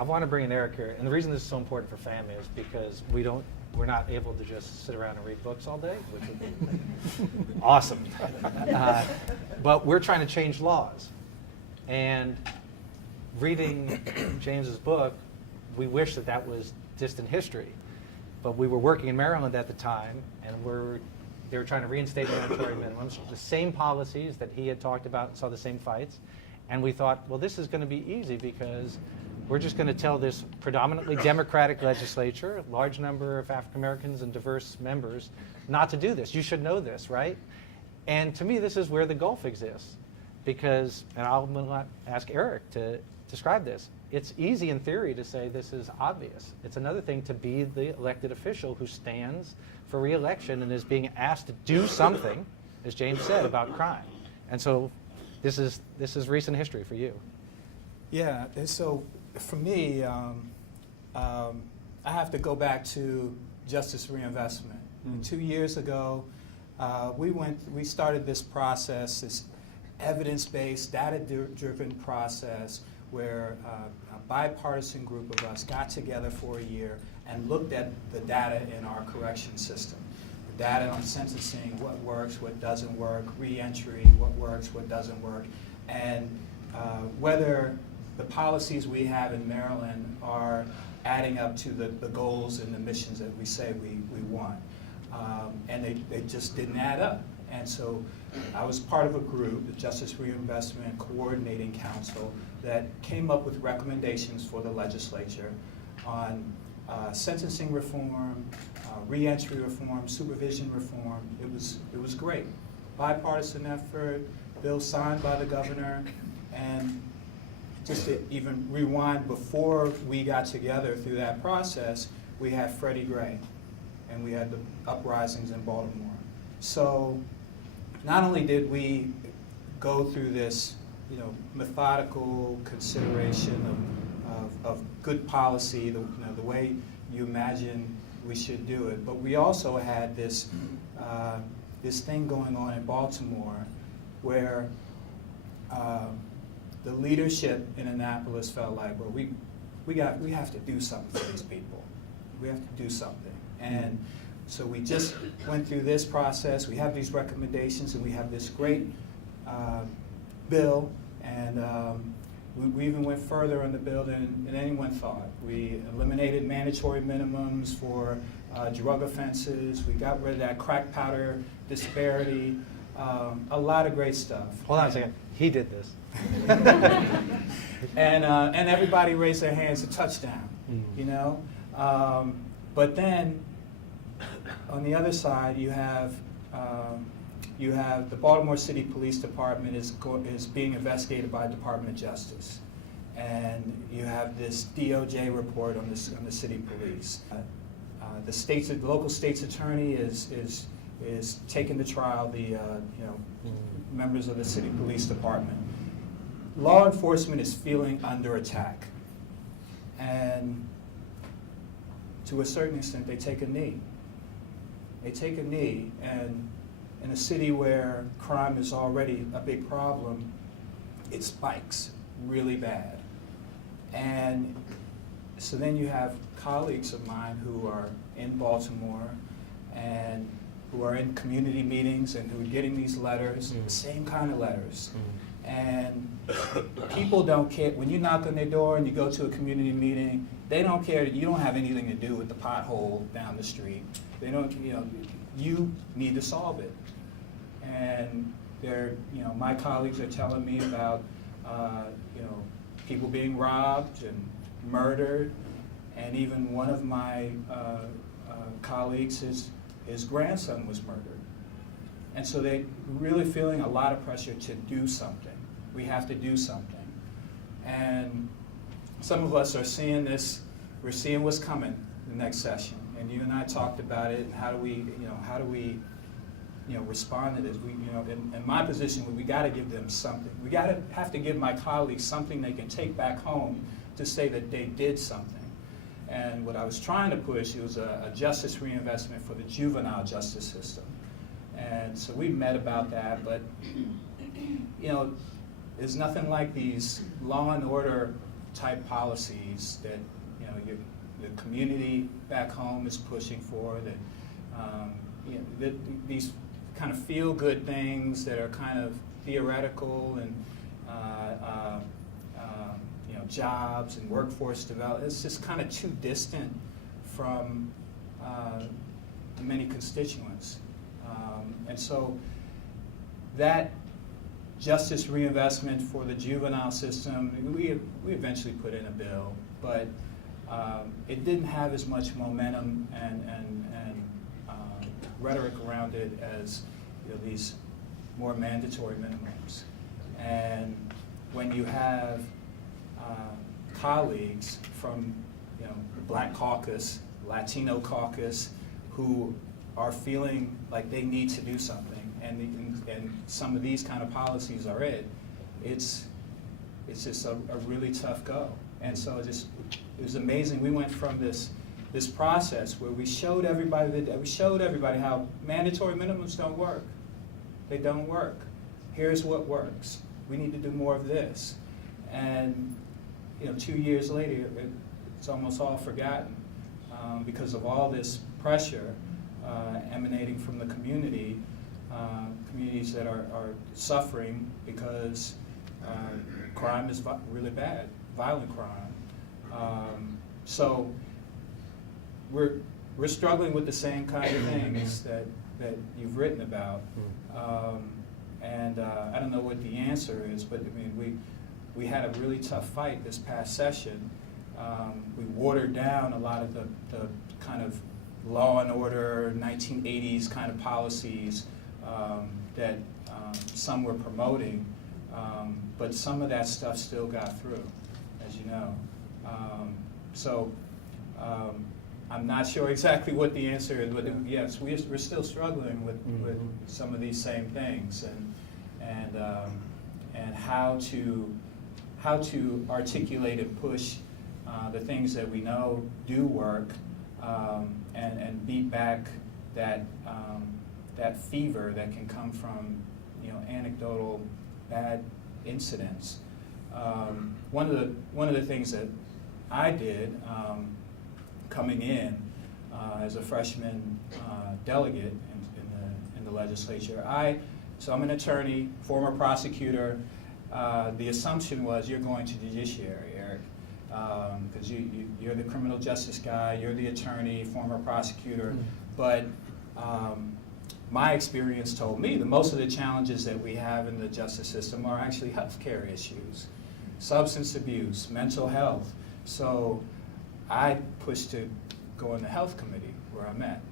I want to bring in Erek here, and the reason this is so important for FAMM is because we're not able to just sit around and read books all day, which would be awesome. But we're trying to change laws. And reading James's book, we wish that that was distant history. But we were working in Maryland at the time, and they were trying to reinstate mandatory minimums, the same policies that he had talked about, saw the same fights. And we thought, well, this is going to be easy because we're just going to tell this predominantly Democratic legislature, large number of African Americans and diverse members, not to do this. You should know this, right? And to me, this is where the gulf exists. Because, and I'll ask Erek to describe this, it's easy in theory to say this is obvious. It's another thing to be the elected official who stands for re-election and is being asked to do something, as James said, about crime. And so this is recent history for you. Yeah, and so for me, I have to go back to justice reinvestment. 2 years ago, we started this process, this evidence-based, data-driven process where a bipartisan group of us got together for a year and looked at the data in our correction system. The data on sentencing, what works, what doesn't work, re-entry, what works, what doesn't work, and whether the policies we have in Maryland are adding up to the goals and the missions that we say we want. And they just didn't add up. And so I was part of a group, the Justice Reinvestment Coordinating Council, that came up with recommendations for the legislature on sentencing reform, re-entry reform, supervision reform. It was great. Bipartisan effort, bill signed by the governor, and just to even rewind, before we got together through that process, we had Freddie Gray, and we had the uprisings in Baltimore. So not only did we go through this, methodical consideration of good policy, the way you imagine we should do it, but we also had this thing going on in Baltimore where the leadership in Annapolis felt like, well, we have to do something for these people. We have to do something. And so we just went through this process. We have these recommendations, and we have this great bill. And we even went further on the bill than anyone thought. We eliminated mandatory minimums for drug offenses. We got rid of that crack powder disparity. A lot of great stuff. Hold on a second. He did this. And everybody raised their hands a touchdown, But then, on the other side, you have the Baltimore City Police Department is being investigated by the Department of Justice, and you have this DOJ report on the city police. The local state's attorney is taking to trial the members of the city police department. Law enforcement is feeling under attack, and to a certain extent, they take a knee. They take a knee, and in a city where crime is already a big problem, it spikes really bad. And so then you have colleagues of mine who are in Baltimore and who are in community meetings and who are getting these letters, the same kind of letters. And people don't care. When you knock on their door and you go to a community meeting, they don't care that you don't have anything to do with the pothole down the street. They don't, you need to solve it. And they're, my colleagues are telling me about, people being robbed and murdered, and even one of my colleagues, his grandson was murdered. And so they're really feeling a lot of pressure to do something. We have to do something. And some of us are seeing this, we're seeing what's coming the next session. And you and I talked about it, and how do we respond to this? In my position, we got to give them something. We have to give my colleagues something they can take back home to say that they did something. And what I was trying to push was a justice reinvestment for the juvenile justice system. And so we met about that, but there's nothing like these law and order type policies that the community back home is pushing for, that these kind of feel-good things that are kind of theoretical and jobs and workforce development. It's just kind of too distant from the many constituents, and so that justice reinvestment for the juvenile system, we eventually put in a bill, but it didn't have as much momentum and rhetoric around it as these more mandatory minimums. And when you have colleagues from the Black Caucus, Latino Caucus, who are feeling like they need to do something, and some of these kind of policies are it's just a really tough go. And so it was amazing. We went from this process where we showed everybody how mandatory minimums don't work. They don't work. Here's what works. We need to do more of this. And 2 years later, it's almost all forgotten because of all this pressure emanating from the community, communities that are suffering because crime is really bad, violent crime. So we're struggling with the same kind of things that you've written about. And I don't know what the answer is, but I mean, we had a really tough fight this past session. We watered down a lot of the kind of law and order 1980s kind of policies that some were promoting, but some of that stuff still got through, as you know. So I'm not sure exactly what the answer is, but yes, we're still struggling with some of these same things, and how to articulate and push the things that we know do work, and beat back that fever that can come from anecdotal bad incidents. One of the things that I did coming in as a freshman delegate in the legislature, so I'm an attorney, former prosecutor. The assumption was you're going to judiciary, Eric, because you're the criminal justice guy, you're the attorney, former prosecutor. But my experience told me that most of the challenges that we have in the justice system are actually healthcare issues, substance abuse, mental health. So I pushed to go in the health committee where I'm at.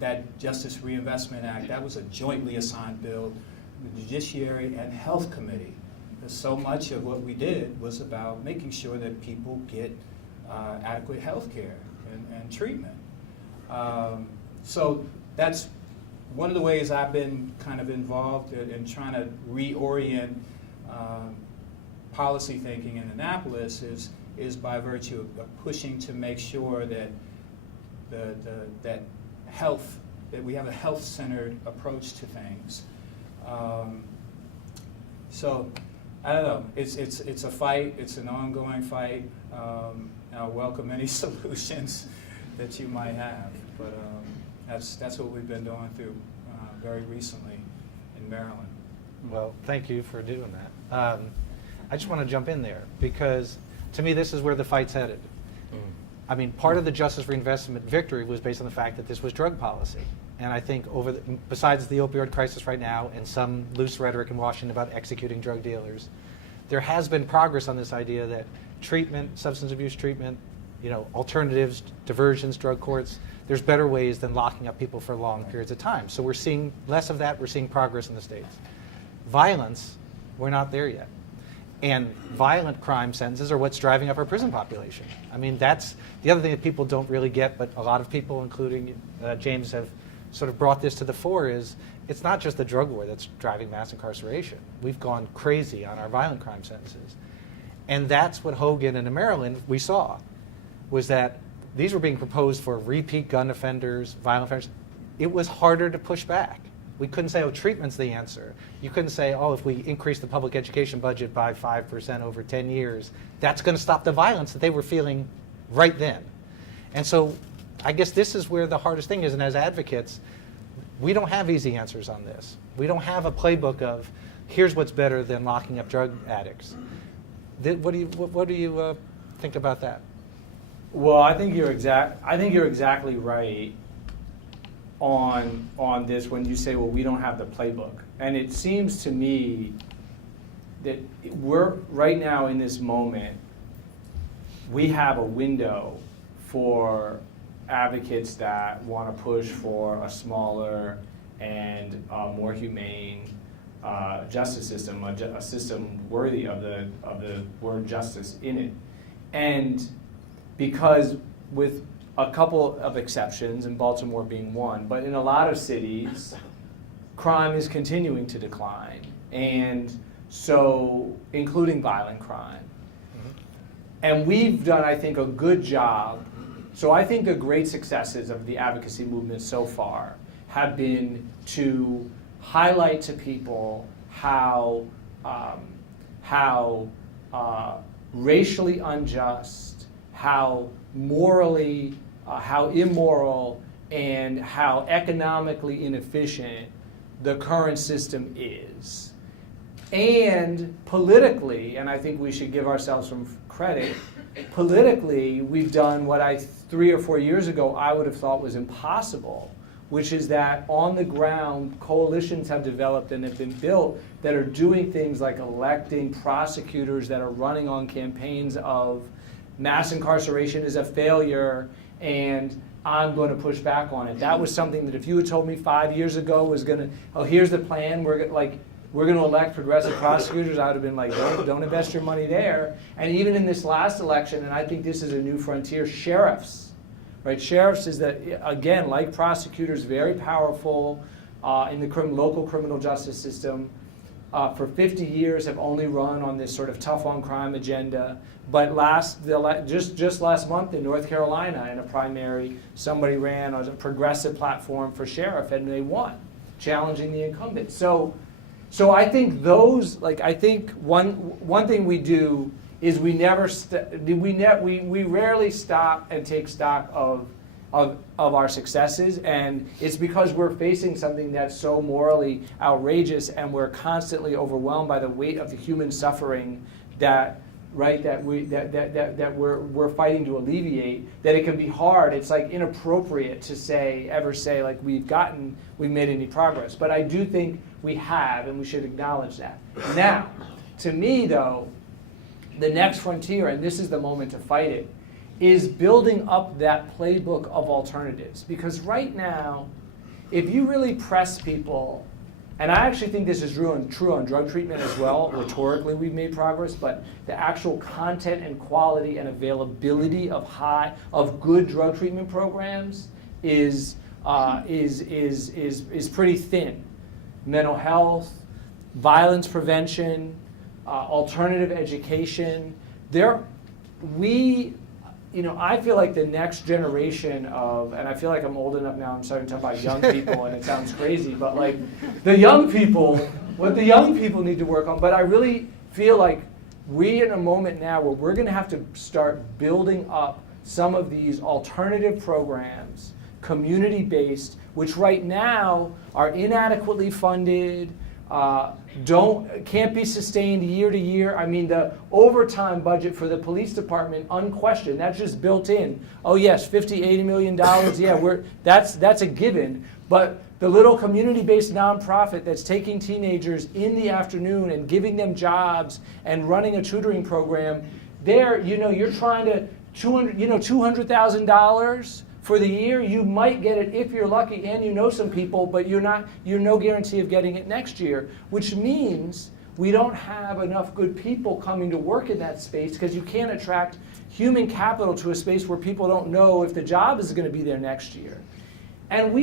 That Justice Reinvestment Act, that was a jointly assigned bill, the Judiciary and Health Committee. Because so much of what we did was about making sure that people get adequate health care and treatment. So that's one of the ways I've been kind of involved in trying to reorient policy thinking in Annapolis is by virtue of pushing to make sure that that we have a health-centered approach to things. So I don't know. It's a fight. It's an ongoing fight. And I'll welcome any solutions that you might have. But that's what we've been going through very recently in Maryland. Well, thank you for doing that. I just want to jump in there because to me this is where the fight's headed. I mean, part of the Justice Reinvestment victory was based on the fact that this was drug policy. And I think besides the opioid crisis right now and some loose rhetoric in Washington about executing drug dealers, there has been progress on this idea that treatment, substance abuse treatment, alternatives, diversions, drug courts, there's better ways than locking up people for long periods of time. So we're seeing less of that. We're seeing progress in the states. Violence, we're not there yet. And violent crime sentences are what's driving up our prison population. I mean, that's the other thing that people don't really get, but a lot of people, including James, have sort of brought this to the fore is it's not just the drug war that's driving mass incarceration. We've gone crazy on our violent crime sentences. And that's what Hogan and in Maryland we saw, was that these were being proposed for repeat gun offenders, violent offenders. It was harder to push back. We couldn't say, oh, treatment's the answer. You couldn't say, oh, if we increase the public education budget by 5% over 10 years, that's going to stop the violence that they were feeling right then. And so I guess this is where the hardest thing is, and as advocates, we don't have easy answers on this. We don't have a playbook of, here's what's better than locking up drug addicts. What do you think about that? Well, I think you're exactly right on this when you say, well, we don't have the playbook. And it seems to me that we're right now in this moment, we have a window for advocates that want to push for a smaller and more humane justice system, a system worthy of the word justice in it. And because with a couple of exceptions, and Baltimore being one, but in a lot of cities, crime is continuing to decline, and so, including violent crime. And we've done, I think, a good job. So I think the great successes of the advocacy movement so far have been to highlight to people how racially unjust, how morally, how immoral, and how economically inefficient the current system is. And politically, and I think we should give ourselves some credit, politically we've done what 3 or 4 years ago I would have thought was impossible, which is that on the ground coalitions have developed and have been built that are doing things like electing prosecutors that are running on campaigns of mass incarceration is a failure and I'm going to push back on it. That was something that if you had told me 5 years ago was going to, oh, here's the plan, we're going to elect progressive prosecutors, I would have been like, don't invest your money there. And even in this last election, and I think this is a new frontier, sheriffs, right? Sheriffs is that, again, like prosecutors, very powerful in the local criminal justice system. For 50 years have only run on this sort of tough on crime agenda. But just last month in North Carolina in a primary, somebody ran a progressive platform for sheriff and they won, challenging the incumbent. So I think I think one thing we do is we rarely stop and take stock of our successes, and it's because we're facing something that's so morally outrageous and we're constantly overwhelmed by the weight of the human suffering that we're fighting to alleviate, that it can be hard. It's like inappropriate to ever say like we've made any progress. But I do think we have, and we should acknowledge that. Now, to me though, the next frontier, and this is the moment to fight it, is building up that playbook of alternatives. Because right now, if you really press people, and I actually think this is true on drug treatment as well, rhetorically we've made progress, but the actual content and quality and availability of good drug treatment programs is pretty thin. Mental health, violence prevention, alternative education, I feel like the next generation of, and I feel like I'm old enough now, I'm starting to talk about young people and it sounds crazy, but like the young people, what the young people need to work on, but I really feel like we're in a moment now where we're going to have to start building up some of these alternative programs, community-based, which right now are inadequately funded, can't be sustained year to year. I mean, the overtime budget for the police department, unquestioned, that's just built in. Oh yes, $50-80 million, yeah, that's a given. But the little community-based nonprofit that's taking teenagers in the afternoon and giving them jobs and running a tutoring program, you're trying to $200,000 for the year. You might get it if you're lucky and you know some people, but you're no guarantee of getting it next year, which means we don't have enough good people coming to work in that space because you can't attract human capital to a space where people don't know if the job is going to be there next year. And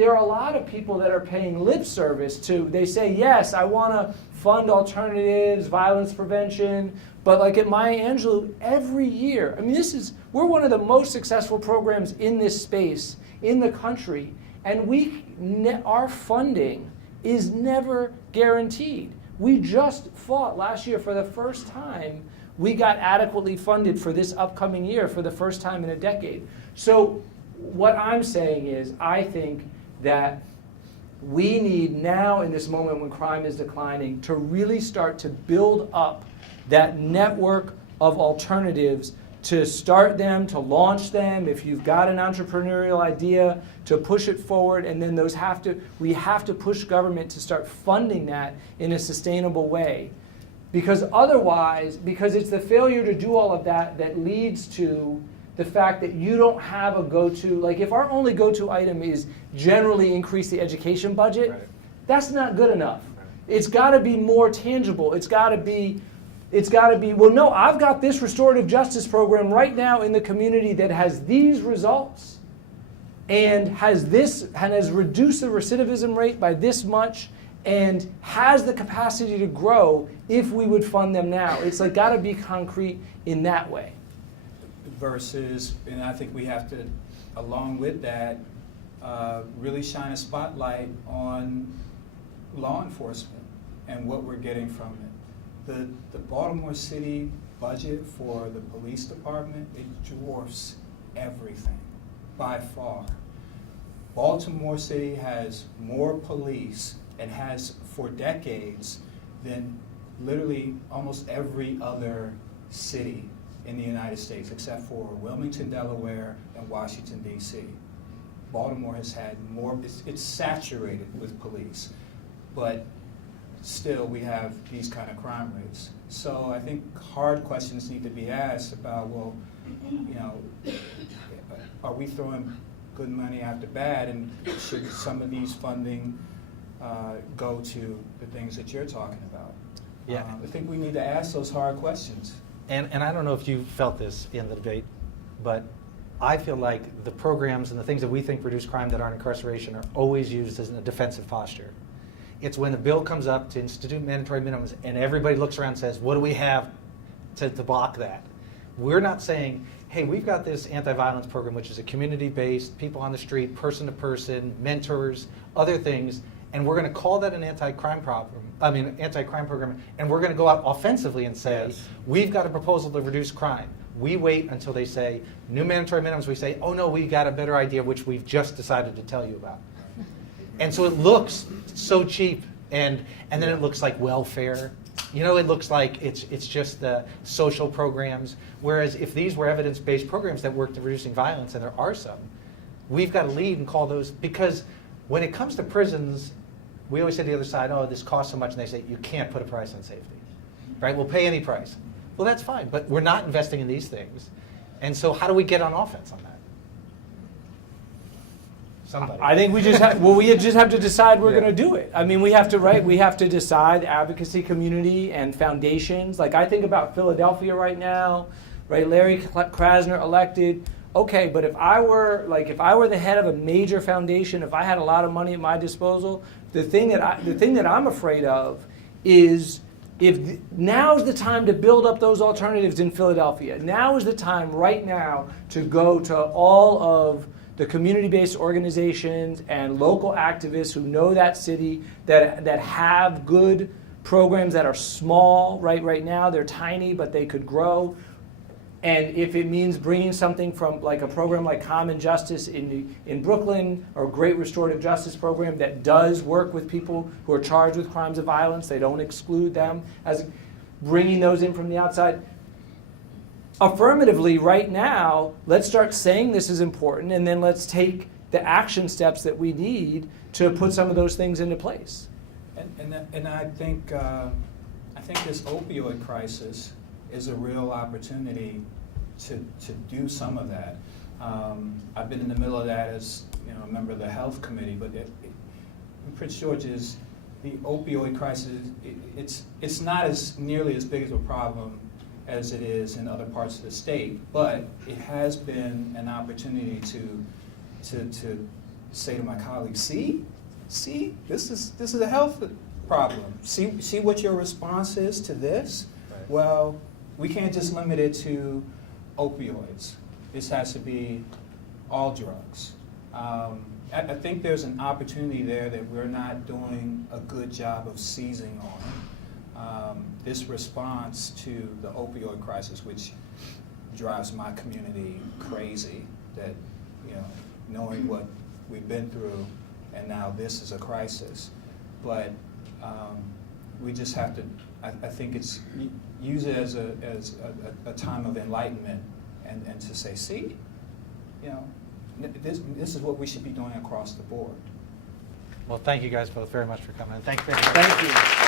there are a lot of people that are paying lip service to, they say, yes, I want to fund alternatives, violence prevention, but like at Maya Angelou, every year, I mean, we're one of the most successful programs in this space in the country, and our funding is never guaranteed. We just fought last year for the first time. We got adequately funded for this upcoming year for the first time in a decade. So what I'm saying is, I think that we need now, in this moment when crime is declining, to really start to build up that network of alternatives, to start them, to launch them. If you've got an entrepreneurial idea, to push it forward, and then we have to push government to start funding that in a sustainable way. Because otherwise, because it's the failure to do all of that that leads to the fact that you don't have a go-to, like if our only go-to item is generally increase the education budget, Right. that's not good enough. Right. It's got to be more tangible. It's got to be, well, no, I've got this restorative justice program right now in the community that has these results and has reduced the recidivism rate by this much and has the capacity to grow if we would fund them now. It's like got to be concrete in that way. Versus, and I think we have to, along with that, really shine a spotlight on law enforcement and what we're getting from it. The Baltimore City budget for the police department, it dwarfs everything by far. Baltimore City has more police and has for decades than literally almost every other city in the United States, except for Wilmington, Delaware, and Washington, D.C. Baltimore has had more, it's saturated with police, but still we have these kind of crime rates. So I think hard questions need to be asked about, well, you know, are we throwing good money after bad, and should some of these funding go to the things that you're talking about? Yeah. I think we need to ask those hard questions. And I don't know if you felt this in the debate, but I feel like the programs and the things that we think reduce crime that aren't incarceration are always used as a defensive posture. It's when the bill comes up to institute mandatory minimums and everybody looks around and says, what do we have to block that? We're not saying, hey, we've got this anti-violence program, which is a community-based, people on the street, person-to-person, mentors, other things, and we're going to call that an anti-crime program, and we're going to go out offensively and say, Yes. we've got a proposal to reduce crime. We wait until they say, new mandatory minimums, we say, oh no, we got a better idea, which we've just decided to tell you about. And so it looks so cheap, and then it looks like welfare. You know, it looks like it's just the social programs. Whereas if these were evidence-based programs that worked at reducing violence, and there are some, we've got to lead and call those, because when it comes to prisons, we always say to the other side, oh, this costs so much, and they say, you can't put a price on safety, right? We'll pay any price. Well, that's fine, but we're not investing in these things. And so how do we get on offense on that? Somebody. I think we just have to decide we're Yeah. going to do it. I mean, we have to decide advocacy community and foundations. Like I think about Philadelphia right now, right? Larry Krasner elected. Okay, but if I were the head of a major foundation, if I had a lot of money at my disposal, the thing that I'm afraid of is now's the time to build up those alternatives in Philadelphia. Now is the time right now to go to all of the community-based organizations and local activists who know that city, that have good programs that are small. Right now they're tiny, but they could grow. And if it means bringing something from like a program like Common Justice in Brooklyn, or a great restorative justice program that does work with people who are charged with crimes of violence, they don't exclude them, as bringing those in from the outside. Affirmatively, right now, let's start saying this is important, and then let's take the action steps that we need to put some of those things into place. And I think this opioid crisis is a real opportunity to do some of that. I've been in the middle of that as a member of the health committee, but in Prince George's, the opioid crisis, it's not as nearly as big of a problem as it is in other parts of the state, but it has been an opportunity to say to my colleagues, see, this is a health problem. See what your response is to this? Right. Well, we can't just limit it to opioids. This has to be all drugs. I think there's an opportunity there that we're not doing a good job of seizing on. This response to the opioid crisis, which drives my community crazy, that, you know, knowing what we've been through, and now this is a crisis. But we just have to, I think it's, use it as a time of enlightenment, and to say, see, you know, this is what we should be doing across the board. Well, thank you guys both very much for coming. Thank you. Thank you.